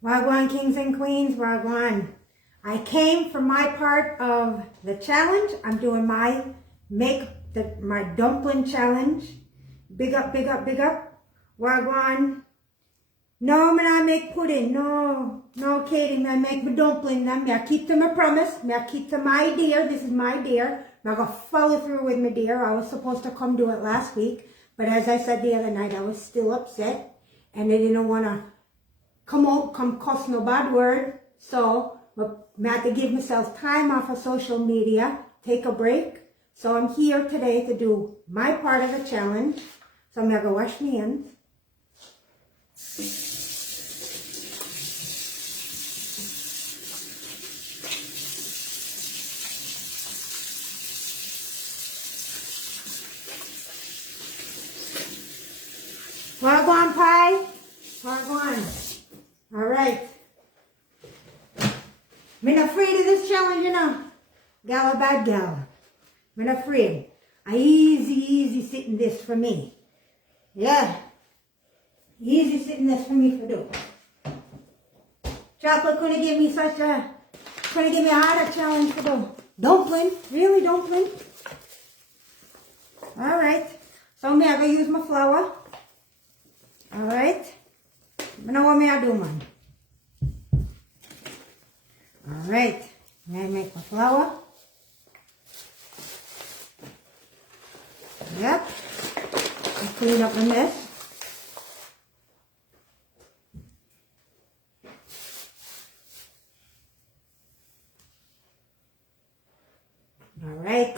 Wagwan kings and queens, wagwan. I came for my part of the challenge. I'm doing my my dumpling challenge. Big up, big up, big up. Wagwan. No, me not make pudding. No, Katie, me make my dumpling. Me I keep to my promise. Me I keep to my dear. This is my dear. Me I go follow through with my dear. I was supposed to come do it last week, but as I said the other night, I was still upset, and I didn't want to come cuss no bad word. So I had to give myself time off of social media, take a break. So I'm here today to do my part of the challenge. So I'm gonna go wash my hands. Wagwan pie, wagwan. All right. I'm not afraid of this challenge, you know. Gal a bad gal. I'm not afraid. I easy sitting this for me. Yeah. Easy sitting this for me to do. Chocolate couldn't give me a harder challenge to do. Dumpling? Really, dumpling? All right. So I'm going to use my flour. All right. You know what I do, man? All right. Now I make my flour. Yep. I clean up my mess. All right.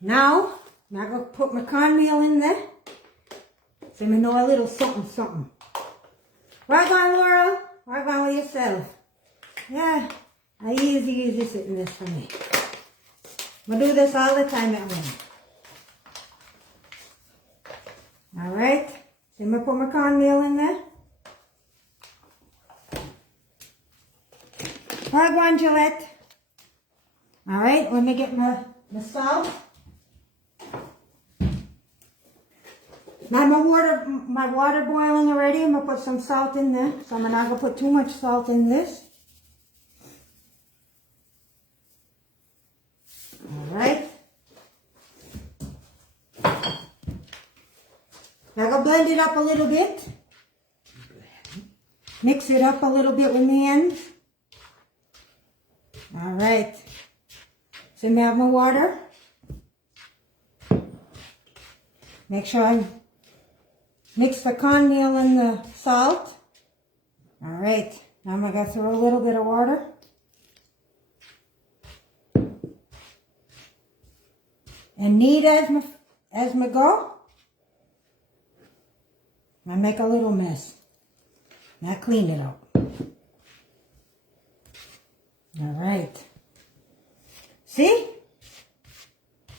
Now I'm going to put my cornmeal in there. So I know a little something. Right on, Laura. Right on with yourself. Yeah. I easy sitting this for me. I do this all the time at home. All right. So I'm going to put my cornmeal in there. Wagwan Gillette. All right. Let me get my salt. Now my water boiling already. I'm going to put some salt in there. So I'm not going to put too much salt in this. All right. Now I'm going to blend it up a little bit. Mix it up a little bit with my hands. All right. So I have my water. Make sure I mix the cornmeal and the salt. All right. Now I'm going to throw a little bit of water. And knead as me go. I make a little mess. Now clean it up. All right. See?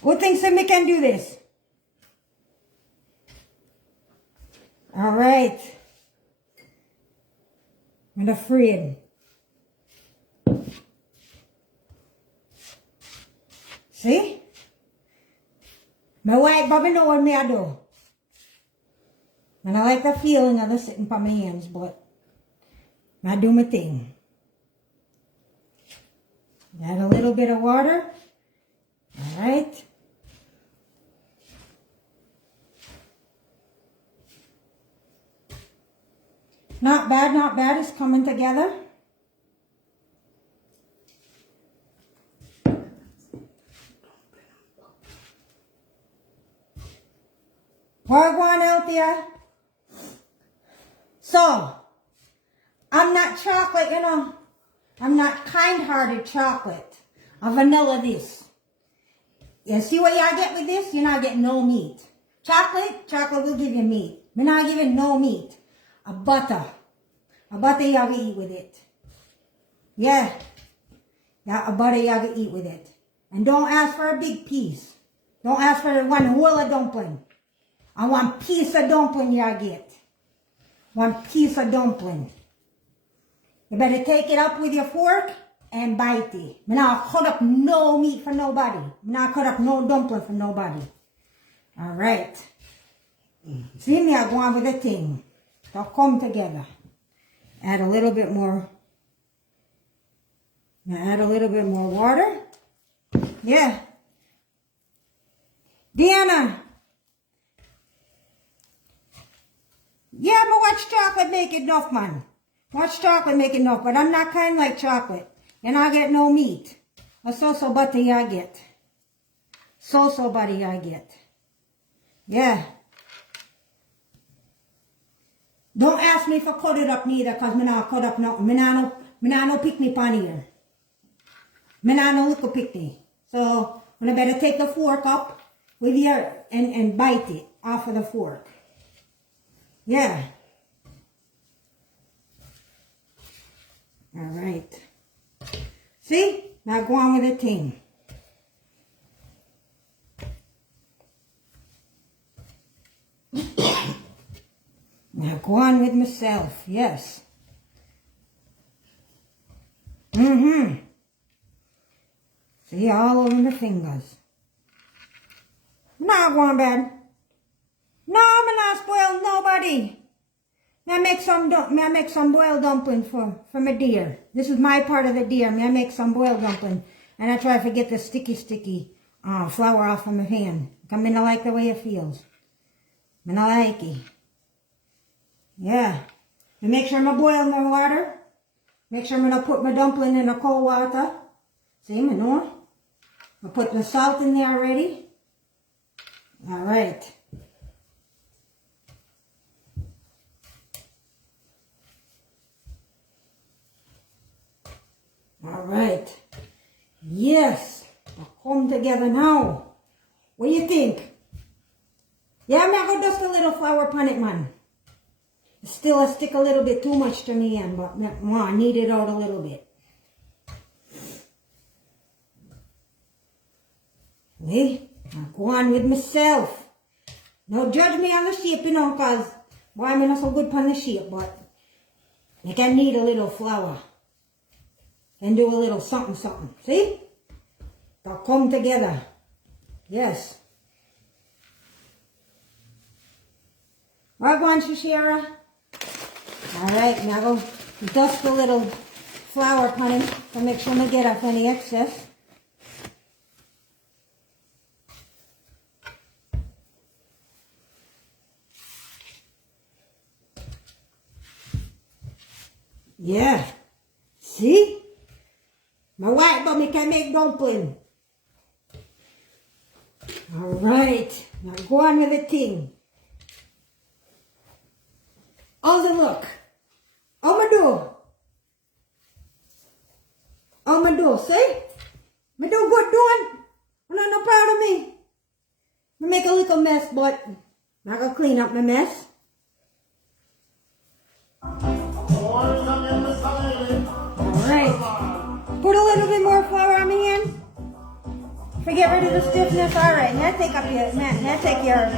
Who thinks that we can do this? All right. I'm afraid. See? My white Bobby know what me I do. And I like the feeling of the sitting on my hands, but I do my thing. Add a little bit of water. All right. Not bad, not bad. It's coming together. We're going out there. So, I'm not chocolate, you know. I'm not kind-hearted chocolate. A vanilla this. You see what y'all get with this? You're not getting no meat. Chocolate will give you meat. We're not giving no meat. A butter y'all can eat with it. Yeah. Yeah, a butter y'all can eat with it. And don't ask for a big piece. Don't ask for one whole of dumpling. And one piece of dumpling y'all get. One piece of dumpling. You better take it up with your fork and bite it. I'm not cut up no meat for nobody. I'm not cut up no dumpling for nobody. Alright. See me, I go on with the thing. They'll come together. Add a little bit more. Now add a little bit more water. Yeah. Deanna. Yeah, but watch chocolate make enough, man. Watch chocolate make enough, but I'm not kind like chocolate. And I get no meat. A so-so butter I get. So-so butter I get. Yeah. Don't ask me for cut it up neither, cause me not cut up nothing. Me not no picnic pan here. Me not no little picnic. So, I better take the fork up with your, and bite it off of the fork. Yeah. Alright. See? Now go on with the thing. Now go on with myself. Yes. See, all over my fingers. Not going bad. No, I'm not spoil nobody. May I make some boiled dumpling for my deer. This is my part of the deer. May I make some boiled dumpling. And I try to get the sticky flour off of my hand. I mean, I like the way it feels. I mean, I like it. Yeah. And make sure I boil my water. Make sure I'm going to put my dumpling in the cold water. See, I know. I put the salt in there already. Alright. Alright. Yes. They'll come together now. What do you think? Yeah, I'm going to dust a little flour upon it, man. Still, I stick a little bit too much to me end, but I need it out a little bit. See? I'll go on with myself. Now judge me on the shape, you know, because boy, I'm not so good on the shape, but I can need a little flour. And do a little something. See? They'll come together. Yes. Right, go on, Shashira. Alright, now go dust a little flour upon it to make sure I get off any excess. Yeah. See? My white bummy can make dumpling. Alright. Now go on with the thing. How's it look? How me do? How me do? See? Me do good doing? I'm not proud of me. I make a little mess, but I'm gonna clean up my mess. Alright. Put a little bit more flour on my hand. Forget rid of the stiffness. Alright, now take up your now take your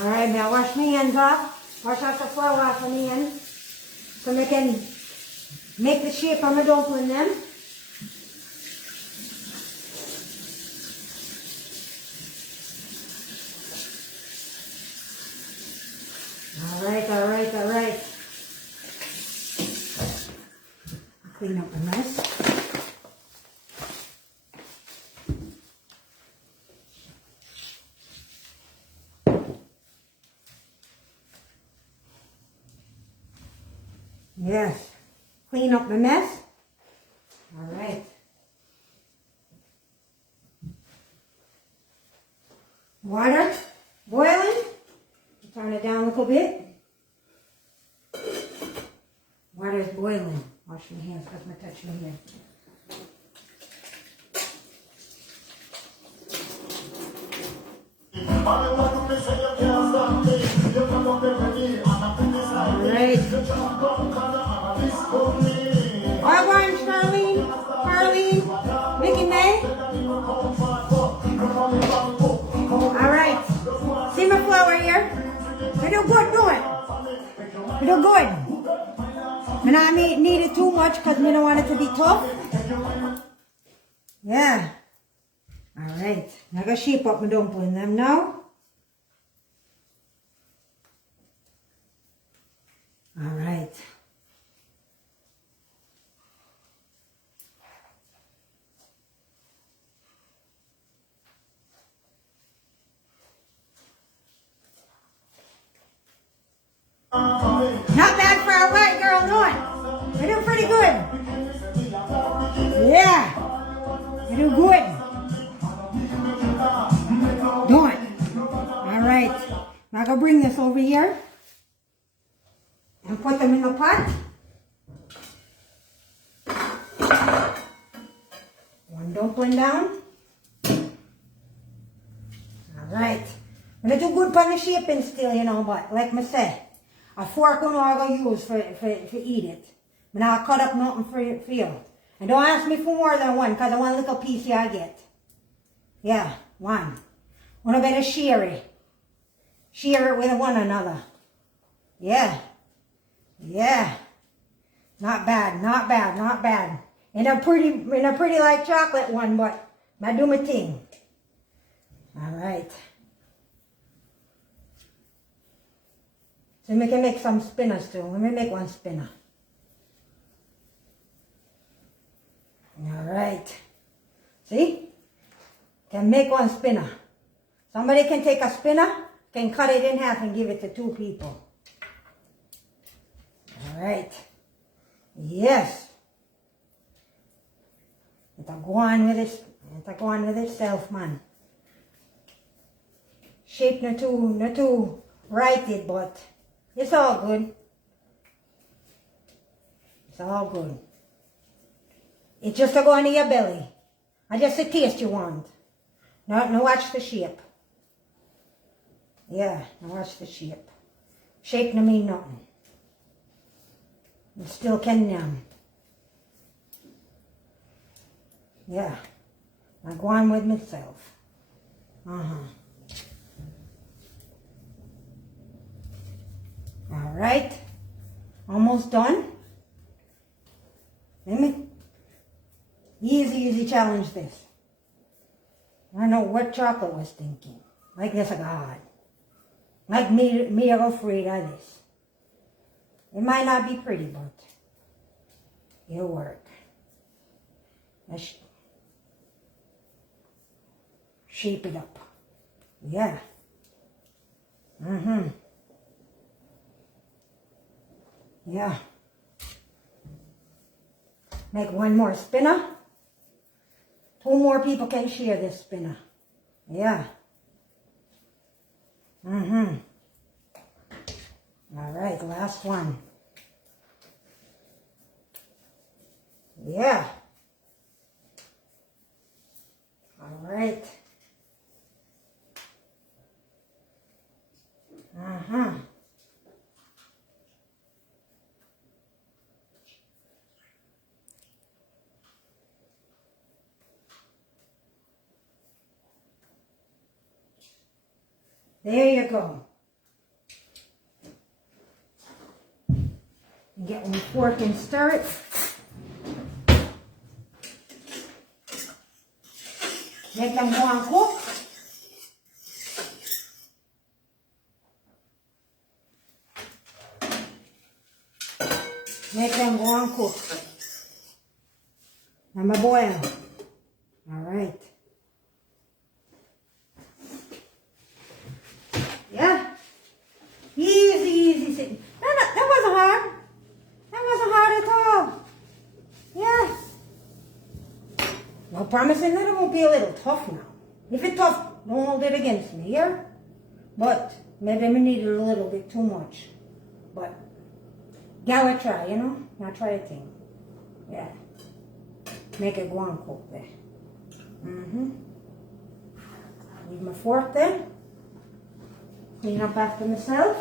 Alright, now wash my hands off. Wash off the flour off of my hands. So we can make the shape of my dumpling then. Alright. Clean up the mess. Yes, clean up the mess. All right. Water boiling. Turn it down a little bit. Water is boiling. Wash my hands because I'm touching here. Alright. Wagwan, Charlene, Mickey May. Alright. See my flour here? We do good, do it. We do good. And I need it too much because we don't want it to be tough. Yeah. Alright. Now I got shape up my dumpling them now. Alright. Not bad for a white girl, no. We're doing pretty good. Yeah. We're doing good. Do it. Alright. Now I'm going to bring this over here. And put them in the pot. One dumpling down. Alright. I'm going to do good on the shaping still, you know, but like I say, a fork I'm going to use for eat it. But now I'll cut up nothing for you. And don't ask me for more than one, because I want a little piece here I get. Yeah, one. Want a bit of share it. Share it with one another. Yeah. Yeah. Not bad, not bad, not bad. And a pretty like chocolate one, but I do my thing. Alright. So we can make some spinners too. Let me make one spinner. Alright. See? Can make one spinner. Somebody can take a spinner, can cut it in half and give it to two people. Alright. Yes. It'll go on with it. It'll go on with itself, man. Shape not too righted, but it's all good. It's all good. It's just to go into your belly. I just a taste you want. No, watch the shape. Yeah, now watch the shape. Shape no mean nothing. You still can yum. Yeah. I go on with myself. Alright. Almost done. easy challenge this. I know what chocolate was thinking. Like this, God. Like me, I'm afraid of this. It might not be pretty, but it'll work. Let's shape it up. Yeah. Yeah. Make one more spinner. 2 more people can share this spinner. Yeah. All right, last one. Yeah. All right. There you go. Get one fork and stir it. Make them go and cook. Make them go and cook. I'm a boil. All right. Yeah. Easy. That wasn't hard. That wasn't hard at all. Yeah. No promising that it won't be a little tough now. If it's tough, don't hold it against me, yeah? But maybe I need it a little bit too much. But gotta try, you know? Now try a thing. Yeah. Make it go and cook there. Leave my fork there. Clean up after myself.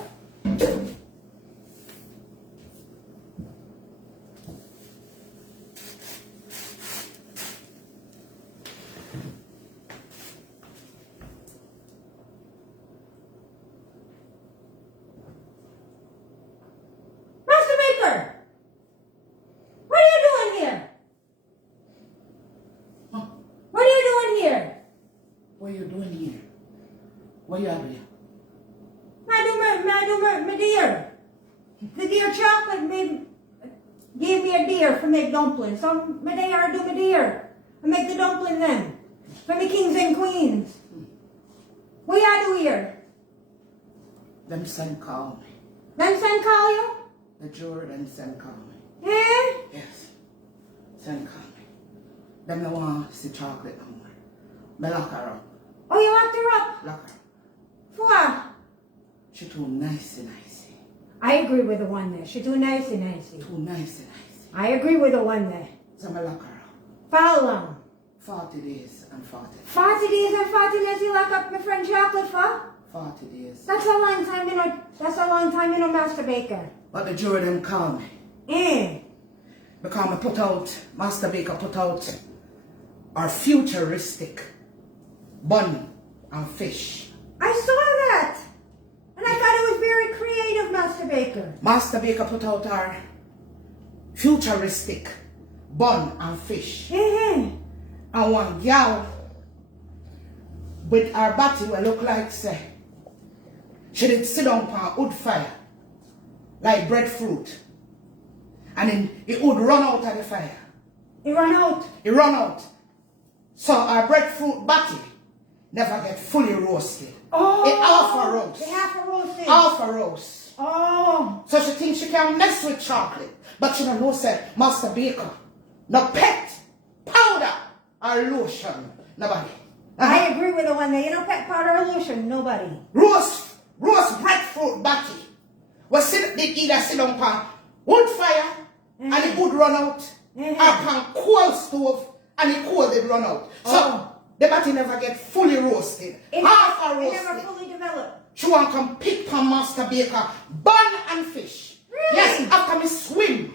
What you doing? My dear. The dear chocolate gave me a deer for make dumplings. So my dear. I make the dumpling then. For the kings and queens. What you do here? Them son call me. Them son call you? The Jordan son call me. Yeah? Yes. Son call me. Them the one see chocolate no more. Me lock her up. Oh, you locked her up? Lock her up. For what? She too nicey. I agree with the one there. She too nicey. Too nicey. I agree with the one there. So me lock her up. For how long? 40 days and 40. 40 days and 40 days you lock up my friend chocolate for? 40 days. That's a long time, you know. That's a long time, you know, Master Baker. But the Jordan call me. Because me put out, Master Baker put out our futuristic bun and fish. I saw that. And I thought it was very creative, Master Baker. Master Baker put out our futuristic bun and fish. And one gal with her body will look like say she did sit down on wood fire like breadfruit. And then it would run out of the fire. It run out? It run out. So our breadfruit body never get fully roasted. Oh. It half a roast. It half a roasted. Half a roast. Oh. So she thinks she can mess with chocolate. But she don't know, say, Master Baker, no pet, powder, or lotion. Nobody. I agree with the one there. You know, pet powder or lotion, nobody. Roast breadfruit body. They either sit on pan wood fire and it would run out. Or pan coal stove and the coal did run out. So the body never get fully roasted. Half a roasted. It never fully developed. She want come pick from Master Baker bun and fish. Really? Yes, after me swim.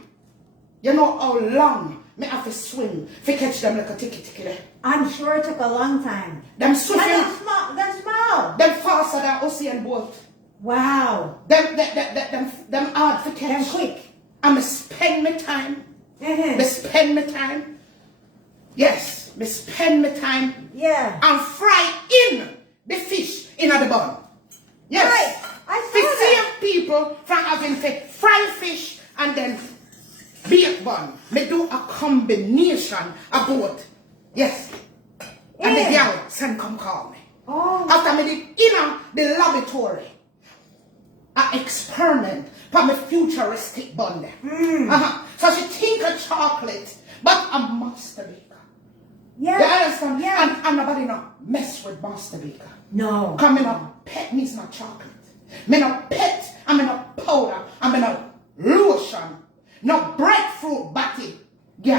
You know how long me have to swim to catch them like a ticky there. I'm sure it took a long time. Them swimming. They're small. Them faster than Usain Bolt. Wow. Them hard to catch. Them quick. And me spend my time. Me spend my time Yes, me spend my time Yeah. and fry in the fish in the bun. Yes. Right. I To saw that. save people from having to fry fish and then bake bun. Me do a combination of both. Yes. And the Yeah. girl send come call me. Oh. After me did in the laboratory, I experiment for my futuristic bun there. So she think of chocolate, but I'm master baker. Yeah. You understand? Yeah. And nobody not mess with master baker. No. Come in a pet means my chocolate. Me no pet, I'm in a powder, I'm in a lotion, no breadfruit batty, girl.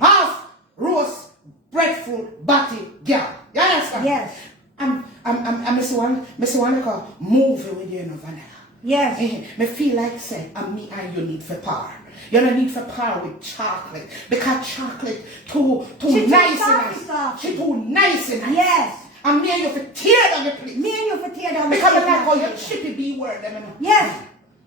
Half roast breadfruit batty, girl. You understand? Yes. I'm Miss One like a movie with you in vanilla. Yes. Me feel like say, and me and you need for power. You don't need for power with chocolate because chocolate too She nice too and nice. soft. She too nice and nice. Yes. And me and you for tear down your plate. Me and you for tear down the Because I plate, like how Master you Baker. chippy B word them, you know. Yes.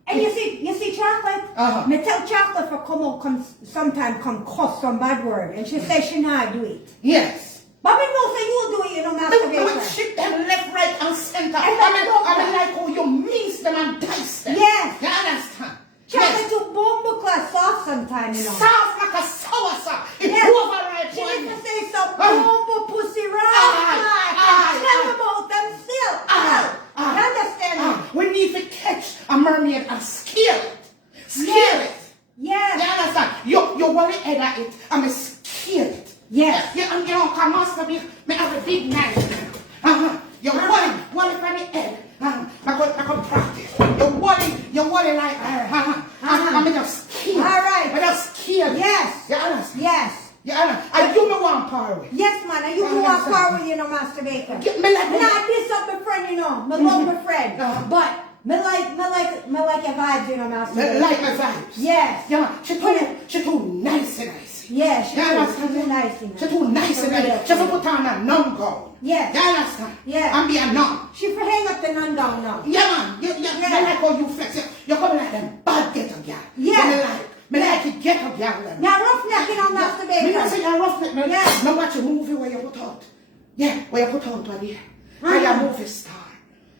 And you see chocolate? Uh-huh. Me tell chocolate for sometime come cuss some bad word. And she says she not do it. Yes. But me know say you do it, you know, Master Me will Baker. chip them left, right, and center. And I mean like how you mince them and dice them. Yes. You understand? Chocolate too bumbo class soft sometimes, you know. Soft like a soursop. It Yes. overripe She one. needs to say some Oh. bumbo pussy right. Aye. Tell them about themselves. You understand me? We need to catch a mermaid and scale it. Scale Yes. it. Yes. You understand? You want to head at it and scale it. Yes. Yeah, and you know, come master me have a big knife. You want it from the head. I could practice. You want it like I'm just scale. All right. I just scale. Yes. You understand? Yes. You understand? And you me want power with. Yes, man. And you I go walk understand. far with you know, Master Baker. Me like Me not diss up my friend, you know. Me love my friend. But me like your vibes, you know, Master Baker. Like my vibes. Yes. Yeah, she too nice and nice. Yes, she You too understand? nice, you know. She too nice For and nice. real. She for put on a nun gown. Yes. You understand? Yeah. And be a nun. She for hang up the nun down now. Yeah, man. You like how you flex. You come like them bad ghetto girl. Yeah. Me like it ghetto girl. Them. Now roughneck, you know, Master Baker. Me not say you're roughneck, man. Yeah. Me watch a movie where you put out. Yeah, where you put out to there. Where you're a movie star.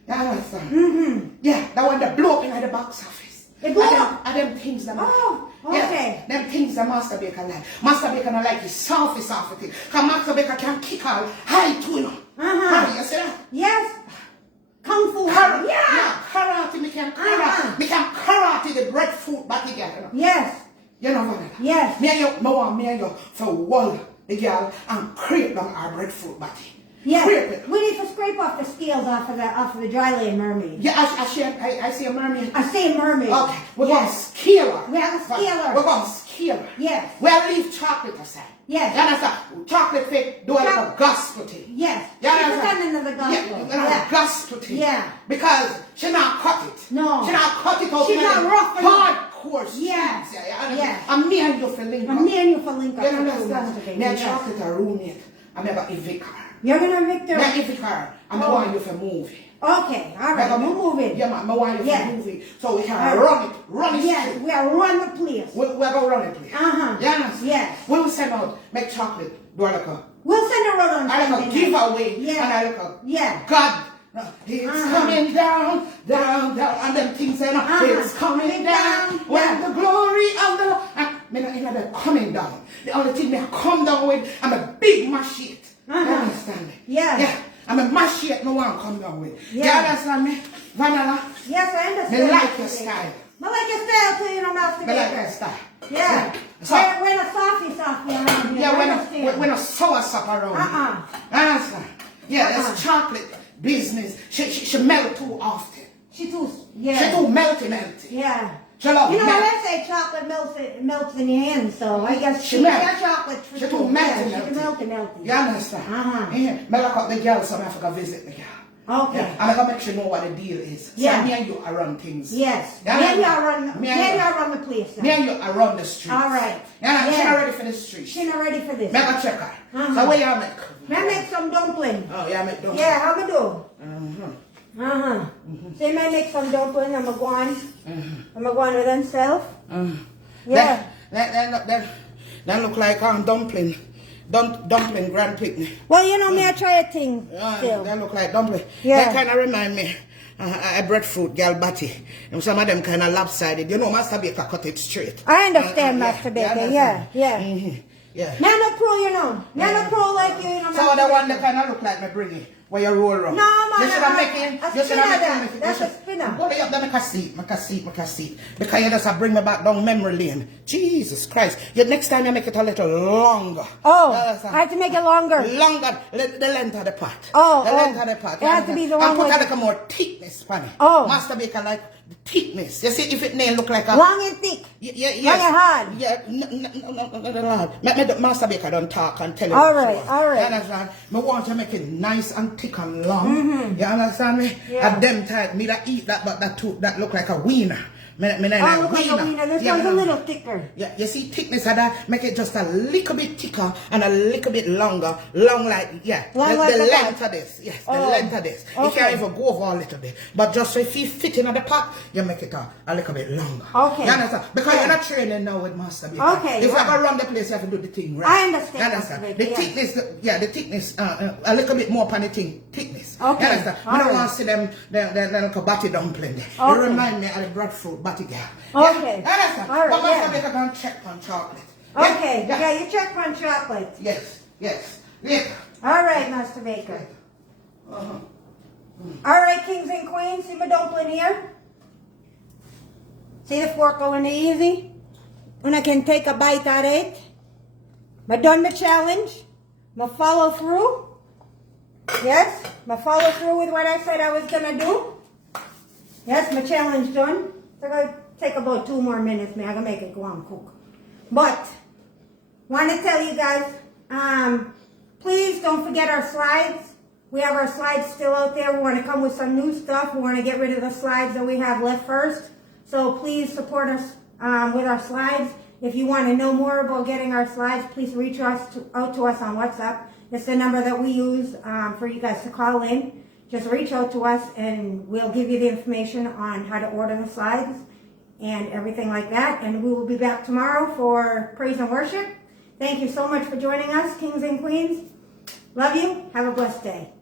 You understand? Yeah, that one that blow up in the box office. It blew up? And them things that Oh, okay. Yeah, them things that Master Baker like. Master Baker not like his soft thing. Because Master Baker can kick all high to him. You see that? Yes. Kung Fu. Yeah, karate, me can karate. Me can karate the breadfruit back together. Yes. You know what? Yes. Me and you for wall the girl and create down our breadfruit batty. Yes. Create it. We need to scrape off the scales off of the dry lane mermaid. Yeah, I see a mermaid. I say mermaid. Okay, we're going to Yes. scale her. We have a scale her. We're going to scale her. Yes. We'll leave chocolate aside. Yes. You understand? Chocolate fit do a little gospel thing. Yes. You She's understand? pretending of the gospel. Yeah, gospel thing. Yeah. Because she not cut it. No. She not cut it out. She's in not the rough hardcore Yeah. streets. Yeah. Yeah. And me and you for link up. And me and you for link up. You to understand? Master Baker. Me and Yes. chocolate a roommate. I never evict her. You're gonna Victor. Me evict her. And I want you for movie. Okay, all right, we'll move it. Yeah, man, I want you Yeah. for movie. So we can Alright. run it Yes, straight. we are run the place. We're going to run it, please. Uh-huh. Yes. Yes. We'll send out, make chocolate, do like a, We'll send a road on I like a Sunday night. giveaway. Yeah. And I like a, Yeah. God, it's coming down, down, down. And them things say, it's coming down. When Yeah. the glory of the Lord. Me not even they're coming down. The only thing they come down with, I'm a big machete. You understand me? Yeah. Yeah. I'm a machete, no one come down with. Yeah. You understand me? Vanilla. Yes, I understand. Me like your style. I like your style too, you know, Master Me like Baker. your style. Yeah. So, We're a softy around here. yeah, I understand. we're not sour sop around here. Understand? Yeah, that's chocolate business. She melt too often. She too, yeah. She too melty. Yeah. She love You know, melt. I say chocolate melts in your hands, so I guess She she melt. got chocolate. She too melty. Yeah, she melty. You understand? Yeah. Me look up the girl, so I have to visit the girl. Okay. Yeah. And I gotta make sure you know what the deal is. So Yeah. me and you are run things. Yes. Yeah, Maybe I'll run the place now. Me and you are run the streets. All right. Yeah, she Yeah. not ready for the streets. She not ready for this. Make a check her. Uh-huh. So what you make? May I make some dumpling? Oh, yeah, make dumplings. Yeah, how me do? So you may make some dumpling, I'm go on. I'm go on with himself. Yeah. That look like dumpling. dumpling grand picnic. Well, you know me, I try a thing still. They look like dumpling. Yeah. That kind of remind me. A breadfruit, girl, batty. And some of them kind of lopsided. You know, Master Baker cut it straight. I understand, Master Baker. Yeah. Mm-hmm. Yeah. Nano Pro, you know. Nano Pro like you know. So the one that kind of look like me bringing. Where you roll around. No, man. You should have making. You should have making. That's a spinner. Go up there, make a seat. Because you just bring me back down memory lane. Jesus Christ. Next time you make it a little longer. Oh, I have to make it longer. Longer, the length of the part. Oh, the length of the part. It has to be the long way. And put way. a little more thickness on it. Oh. Master Baker like the thickness. You see, if it nail look like a... Long and thick. Yes. Long and hard. Yeah, no. Master Baker don't talk and tell you. All right. You understand? I want to make it nice and thick and long. Mm-hmm. You understand me? Yeah. At them type, me that eat that, but that look like a wiener. Look like a wiener. This one's a little thicker. Yeah, you see thickness of that, make it just a little bit thicker and a little bit longer. Long like, Long the like length of this. Yes, the length of this. Okay. You can't even go over a little bit. But just so if you fit in the pot, you make it a little bit longer. Okay. You understand? Because you're not training now with Master Baker. Okay. If you're going to run the place, you have to do the thing right. I understand. You understand? Master The Baker, thickness, the thickness, a little bit more upon the thing, thickness. Okay. You understand? I don't want to see them little batty dumpling there. Okay. They remind me of the breadfruit batty girl. Okay. Yeah, All right, but yeah. Master Baker can check on chocolate. Okay. Yeah, you check on chocolate. Yes. Later. All right, Master Baker. Uh-huh. All right, kings and queens, see my dumpling here? See the fork going easy? When I can take a bite out of it. I done the challenge. I follow through. Yes, I follow through with what I said I was going to do. Yes, my challenge done. So I'm going to take about 2 more minutes, man. I'm going to make it go on cook. But, want to tell you guys, please don't forget our slides. We have our slides still out there. We want to come with some new stuff. We want to get rid of the slides that we have left first. So please support us with our slides. If you want to know more about getting our slides, please reach out to us on WhatsApp. It's the number that we use for you guys to call in. Just reach out to us and we'll give you the information on how to order the slides and everything like that. And we will be back tomorrow for praise and worship. Thank you so much for joining us, kings and queens. Love you. Have a blessed day.